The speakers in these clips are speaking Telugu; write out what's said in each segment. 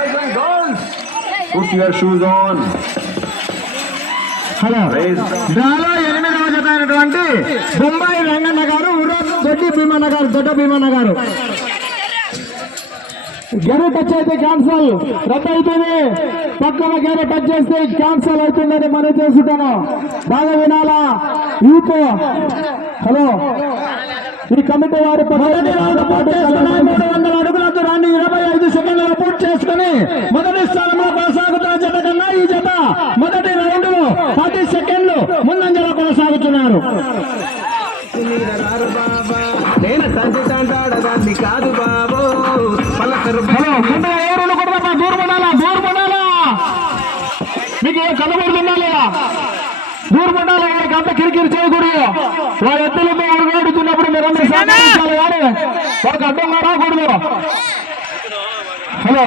boys and girls, put your shoes on. Hello డ్రాలో 8వ జత అయినటువంటి బొంబాయి రంగన్న గారు దొడ్డి భీమన్న గారు గెరు టచ్ అయితే క్యాన్సల్ రద్దు అవుతుంది. పక్కన గెరు టచ్ చేస్తే క్యాన్సల్ అవుతుందని మనం చేసుకుంటాను. బాగా వినాలా యూత్. హలో ఈ కమిటీ వారు 300 అడుగుల దూరాన్ని 25 సెకండ్లలో పూర్తి చేసుకుని మొదటి స్థానంలో కొనసాగుతున్న జత కన్నా ఈ జత మొదటి రౌండ్ 10 సెకండ్లు ముందంజలో కొనసాగుతున్నారు. నేను తండ్రి కాదు బాబు. హలో ముందు ఎవరు కూడా దూరం ఉండాలా మీకు ఏం కనబడుతుందా లేదా? దూరం ఉండాలి. వారికి అంత కిరికిరి చేయకూడదు. వారి ఎత్తులతో అడుగుతున్నప్పుడు మీరందరూ సహకరించాలి కానీ వారికి అడ్డంగా రాకూడదు. హలో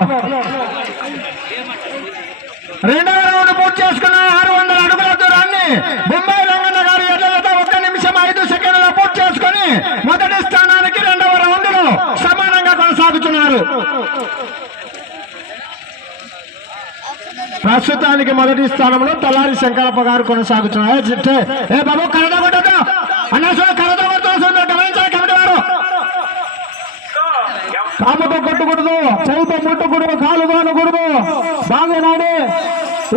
రెండవ రౌండ్ పూర్తి చేసుకున్న 600 అడుగుల దూరాన్ని బొంబాయి రంగన్న గారు ఎడ్ల 1 నిమిషం 5 సెకండ్లలో పూర్తి చేసుకుని మొదటి స్థానానికి రెండవ రౌండ్ లో సమానంగా కొనసాగుతున్నారు. ప్రస్తుతానికి మొదటి స్థానంలో తలారి శంకరప్ప గారు కొనసాగుతున్నారు. ఏ బాబు కరద కొట్టదు అన్నా కరద కొడుతుంది గమనించాలి కమిటీ వారు. కాపుతో కొట్టకూడదు, చౌతో ముట్టకూడదు, కాలుగా అనకూడదు. బాగా నాడు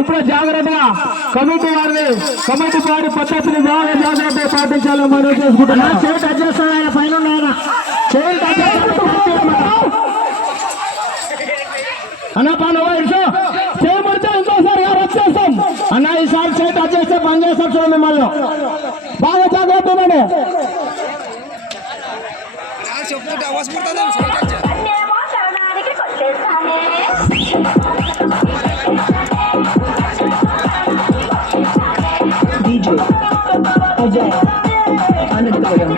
ఇప్పుడు జాగ్రత్తగా కమిటీ వారి పద్ధతిని బాగా జాగ్రత్తగా పాటించాలని మనం చేసుకుంటున్నాం. చేయి టచ్ చేస్తాడు ఆయన పైన ఉన్నాయన చేయి టచ్ అన్నా పాను చేయి పడితే ఇంకోసారి వచ్చేస్తాం అన్న. ఈసారి చేయి టచ్ చేస్తే పని చేస్తాం చూడండి. మిమ్మల్ని బాగా జాగ్రత్త ఉండండి. DJ Ajay Ananthapuram.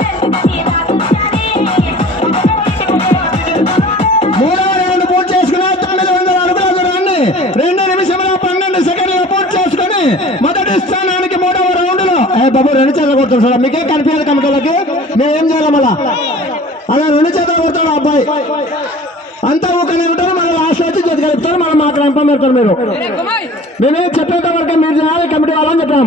మూడవ రౌండ్ పూర్తి చేసుకున్న 900 అడుగుల దూరాన్ని 2 నిమిషముల 12 సెకండ్లలో పూర్తి చేసుకుని మొదటి స్థానానికి మూడవ రౌండ్ లో బాబు 2 చేతులు కొడుతాడు సార్. మీకే కనిపించాలి కమిటీలకి మేమేం చేయాలి మళ్ళా అలా 2 చేతులు కొడతాడు అబ్బాయి. అంతా ఊకనే ఉంటారు. మన లాస్ట్ వచ్చి చేతి కలుపుతారు. మనం మాట్లాడతాం మీరు మేమేం చెప్పేంత వరకే మీరు చేయాలి కమిటీ వాళ్ళని చెప్పాం.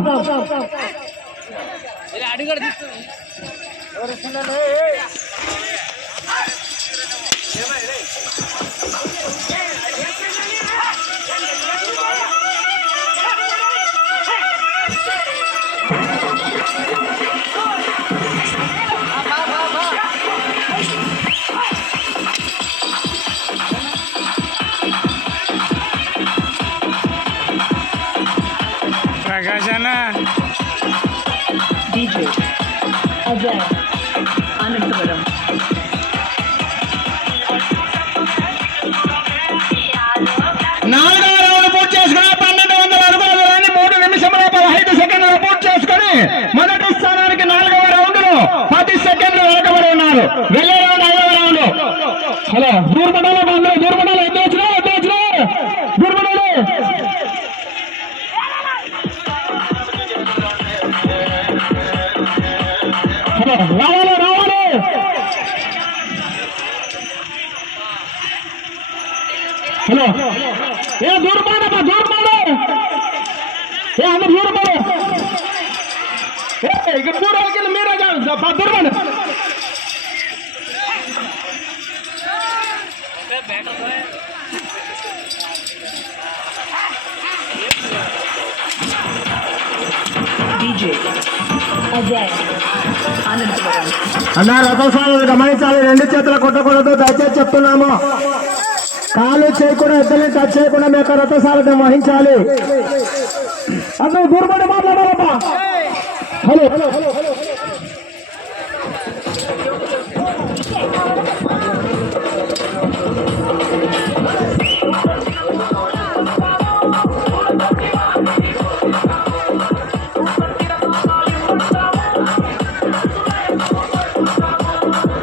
DJ Ajay Ananthapuram. నాలుగవ రౌండ్ పూర్తి చేసుకుని 1200 అడుగుల దూరాన్ని 3 నిమిషముల 15 సెకండ్లలో పూర్తి చేసుకుని మొదటి స్థానానికి 4వ రౌండ్ లో 10 సెకండ్లు వెనకబడి ఉన్నారు. వెళ్ళే రౌండ్ 5వ రౌండ్. హలో దూరపడాలి దూరపడాలి ఎద్దొచ్చినా దూరపడాలి. రావాలి హలో ఏ దూరపడ ఏ అందరు దూరపడ ఇక దూరాలకి మీరే దూరపడ. DJ Ajay Ananthapuram. అన్నా రథోత్సవాలు గమనించాలి. 2 చేతులు కొట్టకూడదు దయచేసి చెప్తున్నాము. కాలు చేయకుండా ఇద్దరిని టచ్ చేయకుండా మీ యొక్క రథోత్సవాలను వహించాలి. అసలు దూరపడి మాట్లాడాలమ్మా. Hello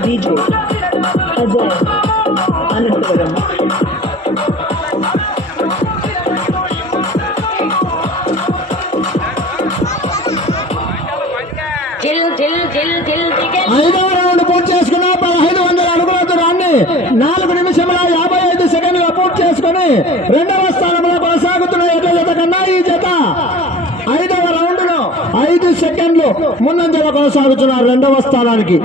DJ Ajay Ananthapuram. ఐదవ రౌండ్ పూర్తి చేసుకున్న 1500 అడుగుల దూరాన్ని 4 నిమిషముల 55 సెకండ్లు పూర్తి చేసుకొని రెండవ స్థానంలో కొనసాగుతున్న ఎడ్ల జత కన్నా ఈ జత 5వ రౌండ్ లో 5 సెకండ్లు ముందంజలో కొనసాగుతున్నారు రెండవ స్థానానికి.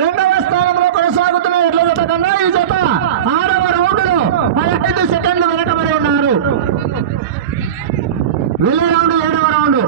రెండవ స్థానంలో కొనసాగుతున్న ఎడ్ల జత కన్నా ఈ జత 6వ రౌండ్ లో 15 సెకండ్లు వెనకబడి ఉన్నారు. వెళ్ళే రౌండ్ 7వ రౌండ్.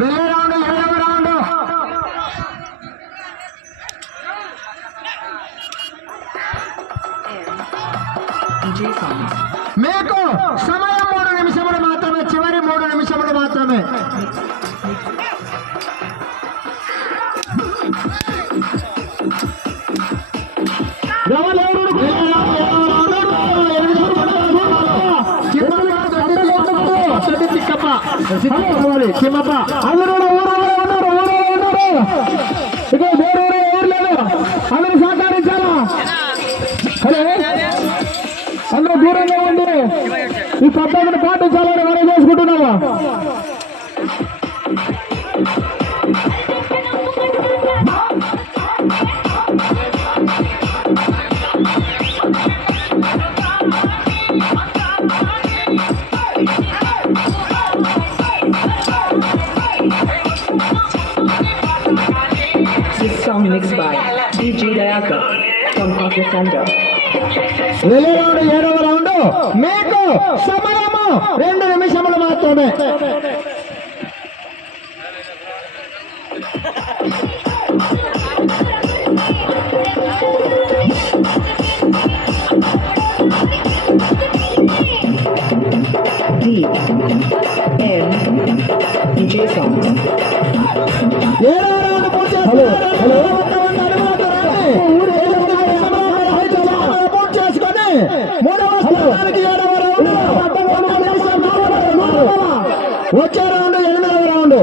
వెళ్ళే రౌండ్ 7వ రౌండ్. మీకు సమయం 3 నిమిషములు మాత్రమే, చివరి 3 నిమిషములు మాత్రమే. అందరూ సహకరించాలా? హలో, అందరూ దూరంగా ఉండి ఈ పద్ధతిని పాటించాలని మనం చేసుకుంటున్నావా? This song mixed by DJ Dayaka from Pakistan. వెళ్ళే రౌండ్ 7వ రౌండ్. మీకు సమయము 2 నిమిషములు మాత్రమే. DJ song. 7వ రౌండ్ పూర్తి చేసుకొని 3వ స్థానానికి 7వ రౌండ్. వచ్చే రౌండ్ 8వ రౌండ్.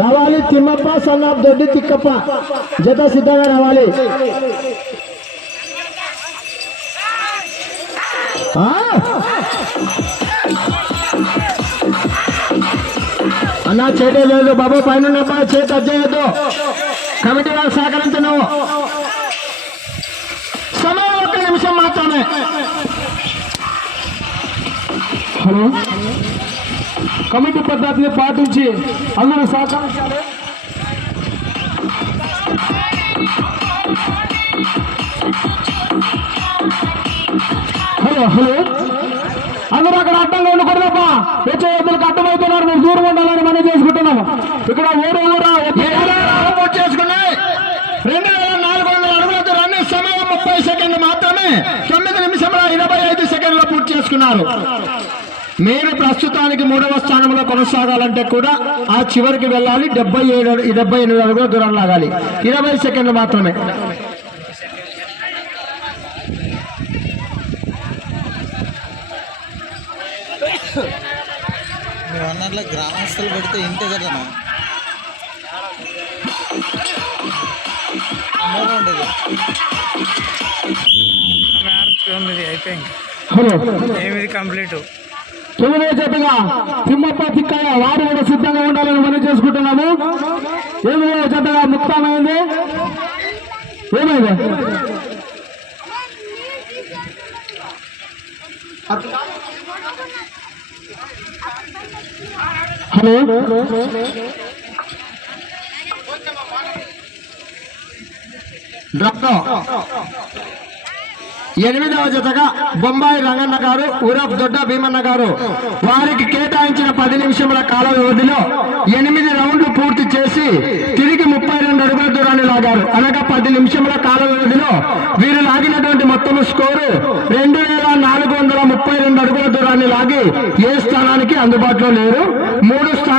రావాలి తిమ్మప్ప సన్నాఫ్ దొడ్డి తిక్కప్ప జత సిద్ధంగా రావాలి. అన్నా చేటే లేదు బాబు, పైన చేతి అజ్జేయద్దు. కమిటీ వాళ్ళు సహకరించను. సమయం 1 నిమిషం మాత్రమే. హలో, కమిటీ పద్ధతిని పాటించి అందరూ సహకరించాలి. హలో హలో, అందరూ అక్కడ అడ్డంగా ఉండకూడదప్పా. వచ్చే ఎద్దులకు అడ్డమవుతున్నారు, మీరు దూరం ఉండాలని మనం చేసుకుంటున్నాము. ఇక్కడ ఊరు చేసుకున్నాయి. 2400 అడుగుల దూరాన్ని సమయం 30 సెకండ్లు మాత్రమే 9 నిమిషముల 25 సెకండ్లు పూర్తి చేసుకున్నారు. మీరు ప్రస్తుతానికి 3వ స్థానంలో కొనసాగాలంటే కూడా ఆ చివరికి వెళ్ళాలి. 78 అడుగుల దూరం లాగాలి. 20 సెకండ్లు మాత్రమే. మీరు అన్నట్లు గ్రామస్తులు పెడితే ఇంతే కదనా ఉండేది. 9 అయిపోయింది. Hello 8 complete. 9వ జతగా తిమ్మప్ప తిక్కయ్య వారు కూడా సిద్ధంగా ఉండాలని మనం చేసుకుంటున్నాము. 8వ జతగా ముక్తామైంది. ఏమైంది? హలో డ్రాప్ 8వ జతగా బొంబాయి రంగన్న గారు ఊరఫ్ దొడ్డ భీమన్న గారు వారికి కేటాయించిన 10 నిమిషముల కాల వ్యవధిలో 8 రౌండ్లు పూర్తి చేసి తిరిగి 32 అడుగుల దూరాన్ని లాగారు. అనగా 10 నిమిషముల కాల వ్యవధిలో వీరు లాగినటువంటి మొత్తం స్కోరు 2432 అడుగుల దూరాన్ని లాగి ఏ స్థానానికి అందుబాటులో లేరు. 3 స్థానాలు